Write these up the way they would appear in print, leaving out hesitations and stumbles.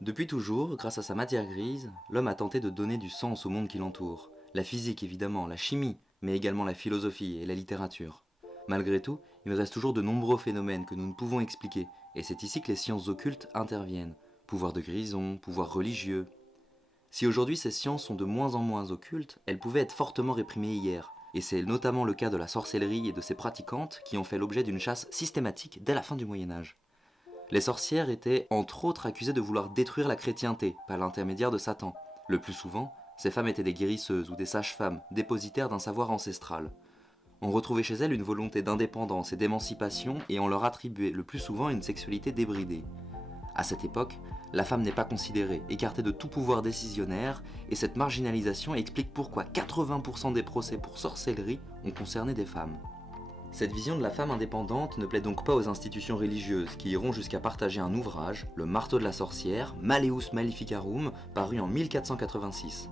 Depuis toujours, grâce à sa matière grise, l'homme a tenté de donner du sens au monde qui l'entoure. La physique évidemment, la chimie, mais également la philosophie et la littérature. Malgré tout, il reste toujours de nombreux phénomènes que nous ne pouvons expliquer, et c'est ici que les sciences occultes interviennent. Pouvoir de guérison, pouvoir religieux. Si aujourd'hui ces sciences sont de moins en moins occultes, elles pouvaient être fortement réprimées hier, et c'est notamment le cas de la sorcellerie et de ses pratiquantes qui ont fait l'objet d'une chasse systématique dès la fin du Moyen Âge. Les sorcières étaient entre autres accusées de vouloir détruire la chrétienté par l'intermédiaire de Satan. Le plus souvent, ces femmes étaient des guérisseuses ou des sages-femmes, dépositaires d'un savoir ancestral. On retrouvait chez elles une volonté d'indépendance et d'émancipation et on leur attribuait le plus souvent une sexualité débridée. À cette époque, la femme n'est pas considérée, écartée de tout pouvoir décisionnaire, et cette marginalisation explique pourquoi 80% des procès pour sorcellerie ont concerné des femmes. Cette vision de la femme indépendante ne plaît donc pas aux institutions religieuses qui iront jusqu'à partager un ouvrage, Le Marteau de la sorcière, Malleus Maleficarum, paru en 1486.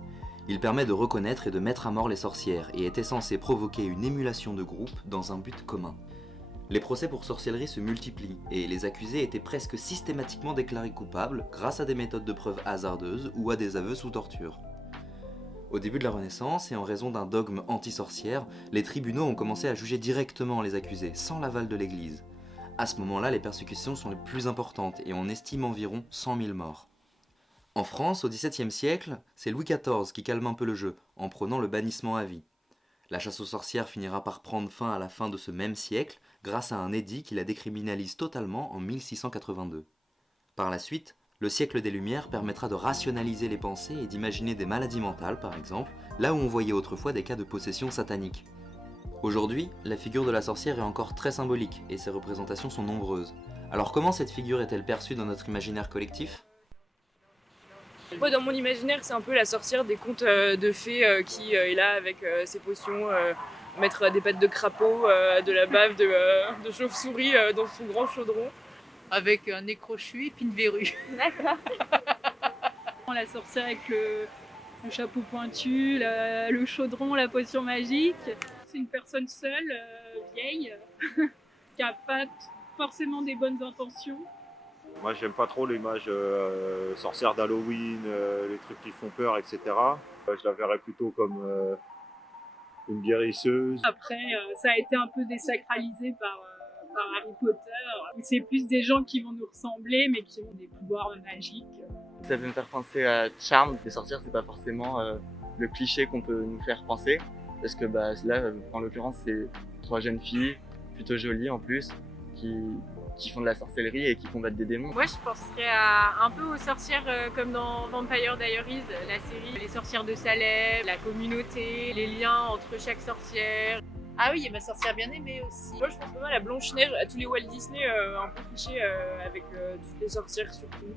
Il permet de reconnaître et de mettre à mort les sorcières et était censé provoquer une émulation de groupe dans un but commun. Les procès pour sorcellerie se multiplient et les accusés étaient presque systématiquement déclarés coupables grâce à des méthodes de preuve hasardeuses ou à des aveux sous torture. Au début de la Renaissance, et en raison d'un dogme anti-sorcière, les tribunaux ont commencé à juger directement les accusés, sans l'aval de l'Église. À ce moment-là, les persécutions sont les plus importantes, et on estime environ 100 000 morts. En France, au XVIIe siècle, c'est Louis XIV qui calme un peu le jeu, en prônant le bannissement à vie. La chasse aux sorcières finira par prendre fin à la fin de ce même siècle, grâce à un édit qui la décriminalise totalement en 1682. Par la suite, le siècle des Lumières permettra de rationaliser les pensées et d'imaginer des maladies mentales, par exemple, là où on voyait autrefois des cas de possession satanique. Aujourd'hui, la figure de la sorcière est encore très symbolique, et ses représentations sont nombreuses. Alors comment cette figure est-elle perçue dans notre imaginaire collectif ? Moi, dans mon imaginaire, c'est un peu la sorcière des contes de fées qui est là avec ses potions, mettre des pattes de crapaud, de la bave de chauve-souris dans son grand chaudron. Avec un nez crochu et puis une verrue. D'accord. La sorcière avec le chapeau pointu, le chaudron, la potion magique. C'est une personne seule, vieille, qui n'a pas forcément des bonnes intentions. Moi, j'aime pas trop l'image sorcière d'Halloween, les trucs qui font peur, etc. Je la verrais plutôt comme une guérisseuse. Après, ça a été un peu désacralisé par Harry Potter. C'est plus des gens qui vont nous ressembler, mais qui ont des pouvoirs magiques. Ça peut me faire penser à Charme. Les sorcières, c'est pas forcément le cliché qu'on peut nous faire penser. Parce que là, en l'occurrence, c'est 3 jeunes filles, plutôt jolies en plus, qui font de la sorcellerie et qui combattent des démons. Moi, je penserais un peu aux sorcières comme dans Vampire Diaries, la série. Les sorcières de Salem, la communauté, les liens entre chaque sorcière. Ah oui, il y a ma sorcière bien aimée aussi. Moi, je pense pas mal à Blanche-Neige, à tous les Walt Disney un peu clichés avec toutes les sorcières surtout.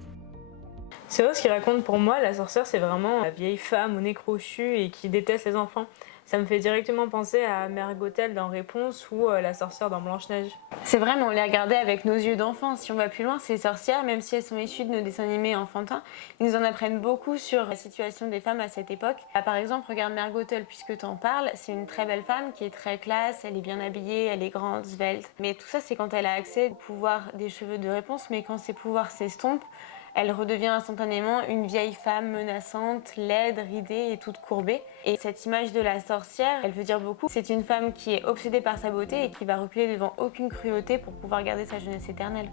C'est vrai ce qu'il raconte pour moi, la sorcière c'est vraiment la vieille femme au nez crochu et qui déteste les enfants. Ça me fait directement penser à Mère Gothel dans Réponse ou la sorcière dans Blanche-Neige. C'est vrai, mais on les regardait avec nos yeux d'enfants. Si on va plus loin, ces sorcières, même si elles sont issues de nos dessins animés enfantins, ils nous en apprennent beaucoup sur la situation des femmes à cette époque. Par exemple, regarde Mère Gothel, puisque tu en parles, c'est une très belle femme qui est très classe, elle est bien habillée, elle est grande, svelte. Mais tout ça, c'est quand elle a accès au pouvoir des cheveux de Réponse, mais quand ces pouvoirs s'estompent, elle redevient instantanément une vieille femme menaçante, laide, ridée et toute courbée. Et cette image de la sorcière, elle veut dire beaucoup. C'est une femme qui est obsédée par sa beauté et qui va reculer devant aucune cruauté pour pouvoir garder sa jeunesse éternelle.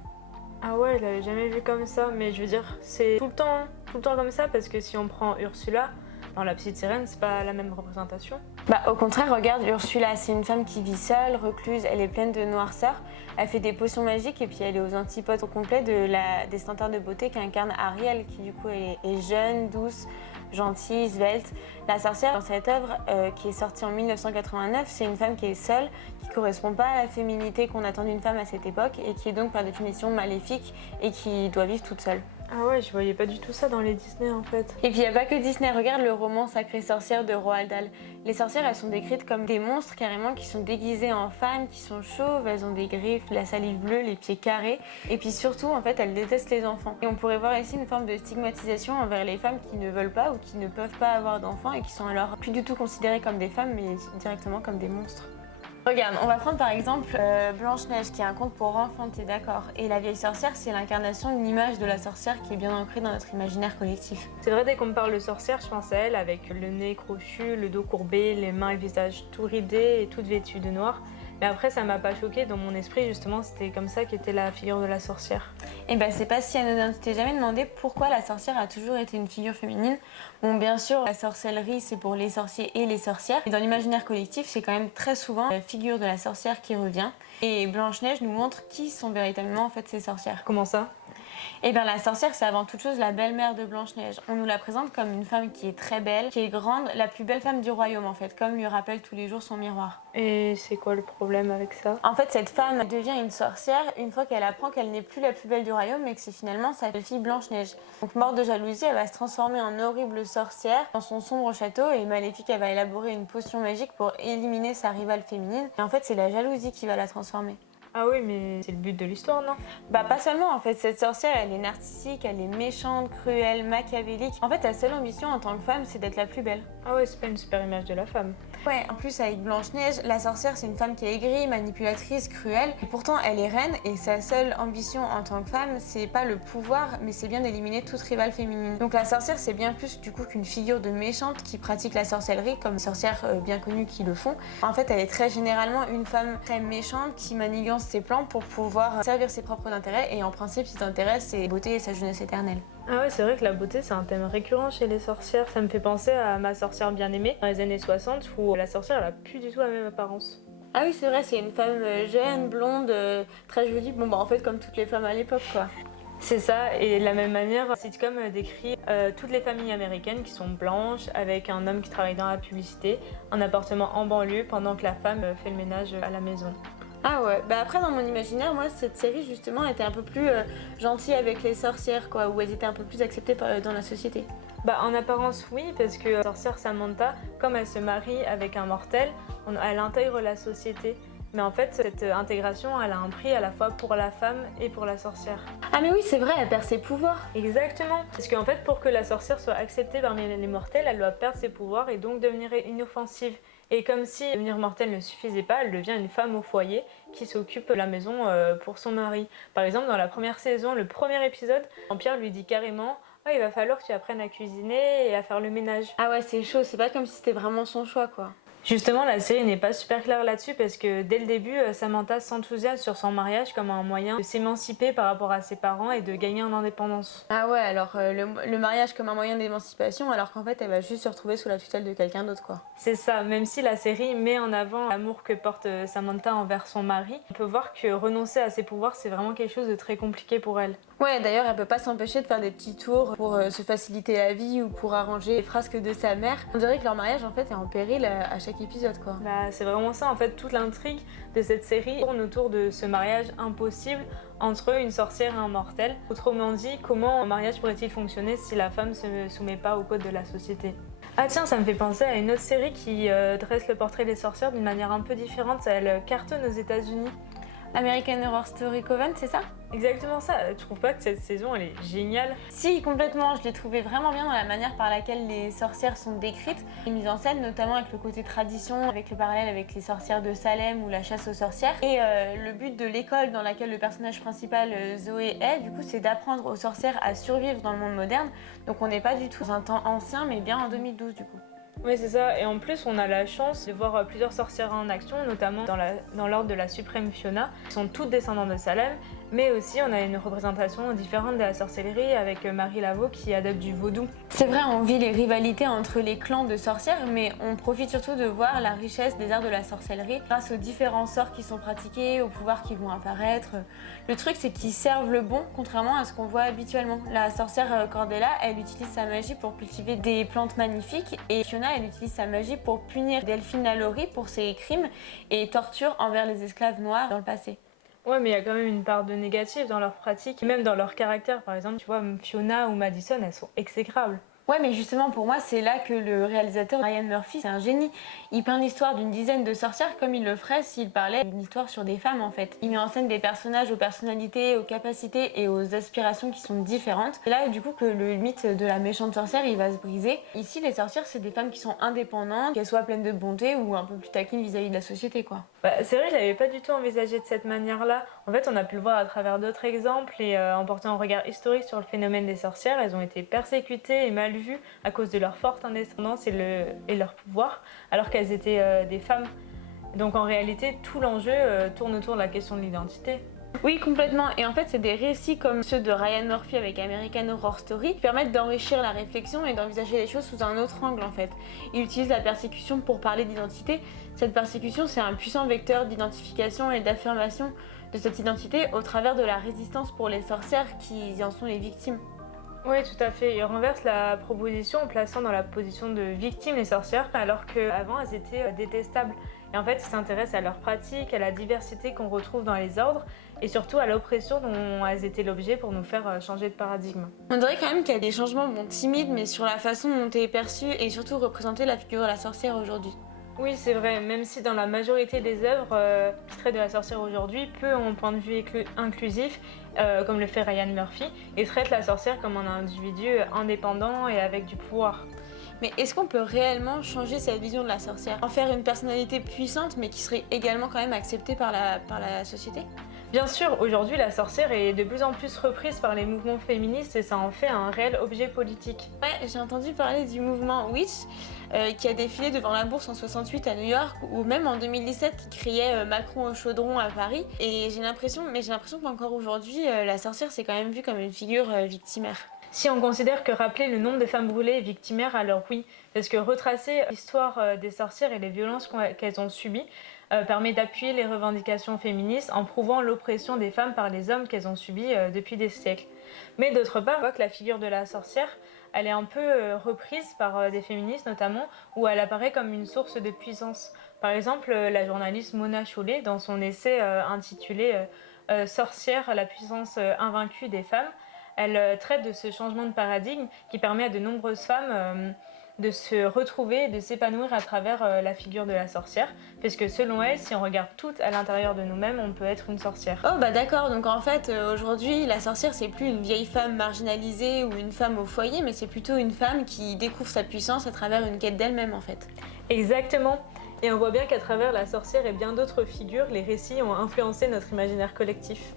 Ah ouais, je l'avais jamais vu comme ça, mais je veux dire, c'est tout le temps comme ça, parce que si on prend Ursula, dans La Petite Sirène, c'est pas la même représentation. Au contraire, regarde Ursula, c'est une femme qui vit seule, recluse, elle est pleine de noirceur, elle fait des potions magiques et puis elle est aux antipodes au complet des stenteurs de beauté qu'incarne Ariel, qui du coup est jeune, douce, gentille, svelte. La sorcière, dans cette œuvre qui est sortie en 1989, c'est une femme qui est seule, qui correspond pas à la féminité qu'on attend d'une femme à cette époque et qui est donc par définition maléfique et qui doit vivre toute seule. Ah ouais, je voyais pas du tout ça dans les Disney en fait. Et puis il n'y a pas que Disney, regarde le roman Sacrée sorcière de Roald Dahl. Les sorcières, elles sont décrites comme des monstres carrément qui sont déguisés en femmes, qui sont chauves, elles ont des griffes, la salive bleue, les pieds carrés. Et puis surtout, en fait, elles détestent les enfants. Et on pourrait voir ici une forme de stigmatisation envers les femmes qui ne veulent pas ou qui ne peuvent pas avoir d'enfants et qui sont alors plus du tout considérées comme des femmes, mais directement comme des monstres. Regarde, on va prendre par exemple Blanche-Neige qui est un conte pour enfants, t'es d'accord? Et la vieille sorcière, c'est l'incarnation d'une image de la sorcière qui est bien ancrée dans notre imaginaire collectif. C'est vrai, dès qu'on me parle de sorcière, je pense à elle avec le nez crochu, le dos courbé, les mains et le visage tout ridé et toute vêtue de noir. Mais après, ça m'a pas choquée. Dans mon esprit, justement, c'était comme ça qu'était la figure de la sorcière. Et ben c'est pas si anodin. Tu t'es jamais demandé pourquoi la sorcière a toujours été une figure féminine? Bon, bien sûr, la sorcellerie, c'est pour les sorciers et les sorcières. Et dans l'imaginaire collectif, c'est quand même très souvent la figure de la sorcière qui revient. Et Blanche-Neige nous montre qui sont véritablement en fait ces sorcières. Comment ça? Et bien la sorcière, c'est avant toute chose la belle-mère de Blanche-Neige. On nous la présente comme une femme qui est très belle, qui est grande, la plus belle femme du royaume en fait, comme lui rappelle tous les jours son miroir. Et c'est quoi le problème avec ça? En fait, cette femme devient une sorcière une fois qu'elle apprend qu'elle n'est plus la plus belle du royaume mais que c'est finalement sa fille Blanche-Neige. Donc morte de jalousie, elle va se transformer en horrible sorcière dans son sombre château et Maléfique, elle va élaborer une potion magique pour éliminer sa rivale féminine. Et en fait, c'est la jalousie qui va la transformer. Ah oui, mais c'est le but de l'histoire, non? Bah pas seulement, en fait, cette sorcière, elle est narcissique, elle est méchante, cruelle, machiavélique. En fait, sa seule ambition en tant que femme, c'est d'être la plus belle. Ah ouais, c'est pas une super image de la femme. Ouais, en plus avec Blanche-Neige, la sorcière c'est une femme qui est aigrie, manipulatrice, cruelle. Et pourtant elle est reine et sa seule ambition en tant que femme, c'est pas le pouvoir, mais c'est bien d'éliminer toute rivale féminine. Donc la sorcière c'est bien plus du coup qu'une figure de méchante qui pratique la sorcellerie, comme les sorcières bien connues qui le font. En fait elle est très généralement une femme très méchante qui manigance ses plans pour pouvoir servir ses propres intérêts. Et en principe ses intérêts c'est la beauté et sa jeunesse éternelle. Ah ouais, c'est vrai que la beauté, c'est un thème récurrent chez les sorcières. Ça me fait penser à Ma sorcière bien-aimée, dans les années 60, où la sorcière, elle a plus du tout la même apparence. Ah oui, c'est vrai, c'est une femme jeune, blonde, très jolie. Bon, bah en fait, comme toutes les femmes à l'époque, quoi. C'est ça, et de la même manière, le sitcom décrit toutes les familles américaines qui sont blanches, avec un homme qui travaille dans la publicité, un appartement en banlieue, pendant que la femme fait le ménage à la maison. Ah ouais, bah après dans mon imaginaire, moi cette série justement était un peu plus gentille avec les sorcières quoi, où elles étaient un peu plus acceptées dans la société. Bah en apparence oui, parce que la sorcière Samantha, comme elle se marie avec un mortel, elle intègre la société. Mais en fait, cette intégration, elle a un prix à la fois pour la femme et pour la sorcière. Ah mais oui, c'est vrai, elle perd ses pouvoirs. Exactement. Parce qu'en fait, pour que la sorcière soit acceptée parmi les mortels, elle doit perdre ses pouvoirs et donc devenir inoffensive. Et comme si devenir mortelle ne suffisait pas, elle devient une femme au foyer qui s'occupe de la maison pour son mari. Par exemple, dans la première saison, le premier épisode, Jean-Pierre lui dit carrément « Oh, il va falloir que tu apprennes à cuisiner et à faire le ménage. » Ah ouais, c'est chaud, c'est pas comme si c'était vraiment son choix quoi. Justement, la série n'est pas super claire là-dessus parce que dès le début, Samantha s'enthousiasme sur son mariage comme un moyen de s'émanciper par rapport à ses parents et de gagner en indépendance. Ah ouais, alors le mariage comme un moyen d'émancipation, alors qu'en fait elle va juste se retrouver sous la tutelle de quelqu'un d'autre quoi. C'est ça, même si la série met en avant l'amour que porte Samantha envers son mari, on peut voir que renoncer à ses pouvoirs, c'est vraiment quelque chose de très compliqué pour elle. Ouais, d'ailleurs, elle peut pas s'empêcher de faire des petits tours pour se faciliter la vie ou pour arranger les frasques de sa mère. On dirait que leur mariage en fait est en péril à chaque épisode quoi. Bah, c'est vraiment ça en fait, toute l'intrigue de cette série tourne autour de ce mariage impossible entre une sorcière et un mortel. Autrement dit, comment un mariage pourrait-il fonctionner si la femme se soumet pas au code de la société? Ah tiens, ça me fait penser à une autre série qui dresse le portrait des sorcières d'une manière un peu différente, elle cartonne aux États-Unis. American Horror Story Coven, c'est ça? Exactement ça, tu trouves pas que cette saison elle est géniale? Si, complètement, je l'ai trouvé vraiment bien dans la manière par laquelle les sorcières sont décrites, les mises en scène notamment avec le côté tradition, avec le parallèle avec les sorcières de Salem ou la chasse aux sorcières. Et le but de l'école dans laquelle le personnage principal Zoé est, du coup, c'est d'apprendre aux sorcières à survivre dans le monde moderne. Donc on n'est pas du tout dans un temps ancien, mais bien en 2012 du coup. Oui, c'est ça. Et en plus, on a la chance de voir plusieurs sorcières en action, notamment dans l'ordre de la Suprême Fiona, qui sont toutes descendantes de Salem. Mais aussi, on a une représentation différente de la sorcellerie avec Marie Laveau qui adopte du vaudou. C'est vrai, on vit les rivalités entre les clans de sorcières, mais on profite surtout de voir la richesse des arts de la sorcellerie grâce aux différents sorts qui sont pratiqués, aux pouvoirs qui vont apparaître. Le truc, c'est qu'ils servent le bon, contrairement à ce qu'on voit habituellement. La sorcière Cordella, elle utilise sa magie pour cultiver des plantes magnifiques, et Fiona, elle utilise sa magie pour punir Delphine Lalaurie pour ses crimes et tortures envers les esclaves noirs dans le passé. Ouais, mais il y a quand même une part de négatif dans leur pratique, et même dans leur caractère. Par exemple, tu vois, Fiona ou Madison, elles sont exécrables. Ouais, mais justement, pour moi, c'est là que le réalisateur Ryan Murphy, c'est un génie. Il peint l'histoire d'une dizaine de sorcières comme il le ferait s'il parlait d'une histoire sur des femmes, en fait. Il met en scène des personnages aux personnalités, aux capacités et aux aspirations qui sont différentes. C'est là, du coup, que le mythe de la méchante sorcière, il va se briser. Ici, les sorcières, c'est des femmes qui sont indépendantes, qu'elles soient pleines de bonté ou un peu plus taquines vis-à-vis de la société, quoi. C'est vrai, je l'avais pas du tout envisagé de cette manière-là. En fait, on a pu le voir à travers d'autres exemples et en portant un regard historique sur le phénomène des sorcières, elles ont été persécutées et mal vues à cause de leur forte indépendance et leur pouvoir, alors qu'elles étaient des femmes. Donc en réalité, tout l'enjeu tourne autour de la question de l'identité. Oui, complètement. Et en fait, c'est des récits comme ceux de Ryan Murphy avec American Horror Story qui permettent d'enrichir la réflexion et d'envisager les choses sous un autre angle, en fait. Il utilise la persécution pour parler d'identité. Cette persécution, c'est un puissant vecteur d'identification et d'affirmation de cette identité au travers de la résistance pour les sorcières qui en sont les victimes. Oui, tout à fait. Il renverse la proposition en plaçant dans la position de victime les sorcières, alors qu'avant elles étaient détestables. Et en fait, il s'intéresse à leurs pratiques, à la diversité qu'on retrouve dans les ordres, et surtout à l'oppression dont elles étaient l'objet pour nous faire changer de paradigme. On dirait quand même qu'il y a des changements timides, mais sur la façon dont est perçue et surtout représentée la figure de la sorcière aujourd'hui. Oui, c'est vrai, même si dans la majorité des œuvres qui traitent de la sorcière aujourd'hui, peu ont un point de vue inclusif, comme le fait Ryan Murphy, et traite la sorcière comme un individu indépendant et avec du pouvoir. Mais est-ce qu'on peut réellement changer cette vision de la sorcière? En faire une personnalité puissante, mais qui serait également quand même acceptée par la société? Bien sûr, aujourd'hui, la sorcière est de plus en plus reprise par les mouvements féministes et ça en fait un réel objet politique. Ouais, j'ai entendu parler du mouvement Witch, qui a défilé devant la Bourse en 68 à New York, ou même en 2017 qui criait Macron au chaudron à Paris. Et j'ai l'impression qu'encore aujourd'hui, la sorcière c'est quand même vu comme une figure victimaire. Si on considère que rappeler le nombre de femmes brûlées est victimaire, alors oui, parce que retracer l'histoire des sorcières et les violences qu'elles ont subies permet d'appuyer les revendications féministes en prouvant l'oppression des femmes par les hommes qu'elles ont subies depuis des siècles. Mais d'autre part, on voit que la figure de la sorcière, elle est un peu reprise par des féministes notamment, où elle apparaît comme une source de puissance. Par exemple, la journaliste Mona Chollet, dans son essai intitulé « Sorcière, la puissance invaincue des femmes », elle traite de ce changement de paradigme qui permet à de nombreuses femmes de se retrouver, de s'épanouir à travers la figure de la sorcière. Parce que selon elle, si on regarde tout à l'intérieur de nous-mêmes, on peut être une sorcière. Oh bah d'accord, donc en fait aujourd'hui la sorcière c'est plus une vieille femme marginalisée ou une femme au foyer, mais c'est plutôt une femme qui découvre sa puissance à travers une quête d'elle-même en fait. Exactement. Et on voit bien qu'à travers la sorcière et bien d'autres figures, les récits ont influencé notre imaginaire collectif.